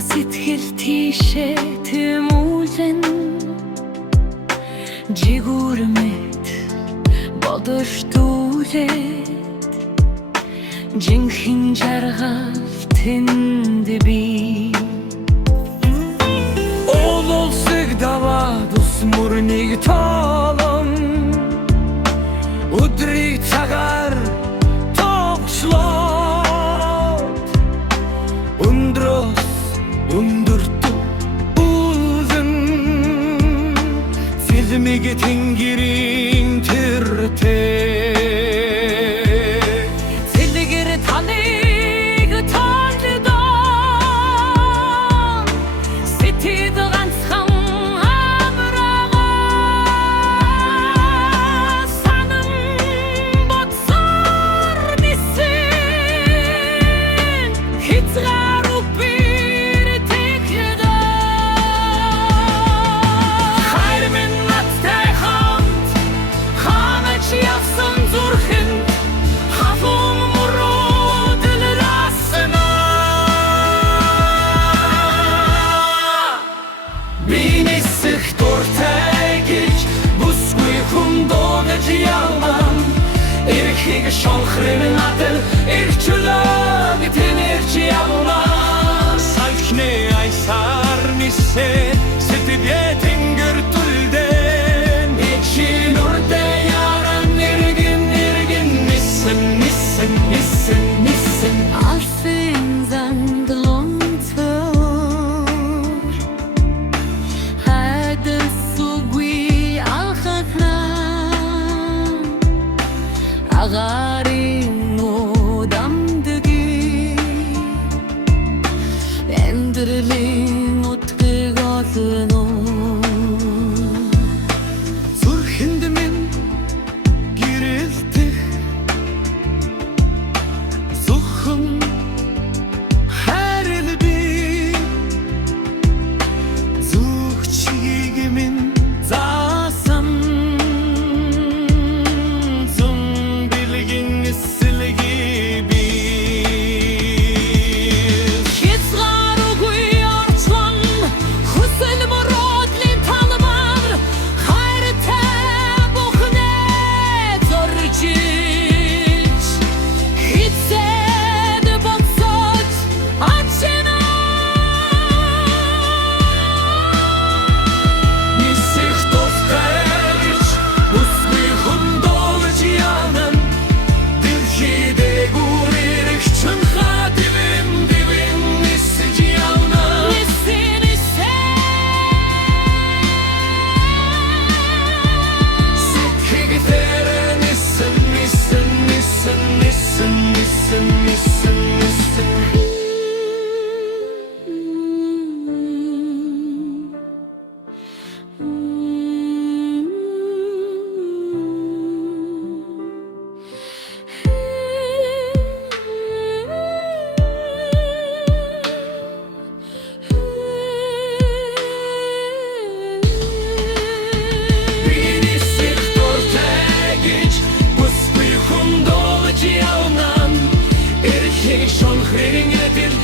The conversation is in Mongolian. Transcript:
сэтгэл тийшээ тэмүүлэн жигүүрмэт бодортуулээд жинхэнэ жаргал тэнд би ололсыг даваад ус мөрнийг тоолон өдрийг цагаар тогшлоод өндрөөс өндөрт үлэн филмиг тэнгэрийн тэртээ Эрхийг шонхрын атал эрхчлөөг тэнэрч явна Салхны айсаар нисээ сэтгэлээ тэнгэр түлдэн Ичи нүрдэ яран нэргэн нисэн Алсын зандлонцор Хайдас сугуй алхатна Агарин удамдги Эндрлин утгыг олно Зүрхэнд минь гэрэлтэх Зөвхөн хайрл би Зүгчийг минь заасан Шонхрын атал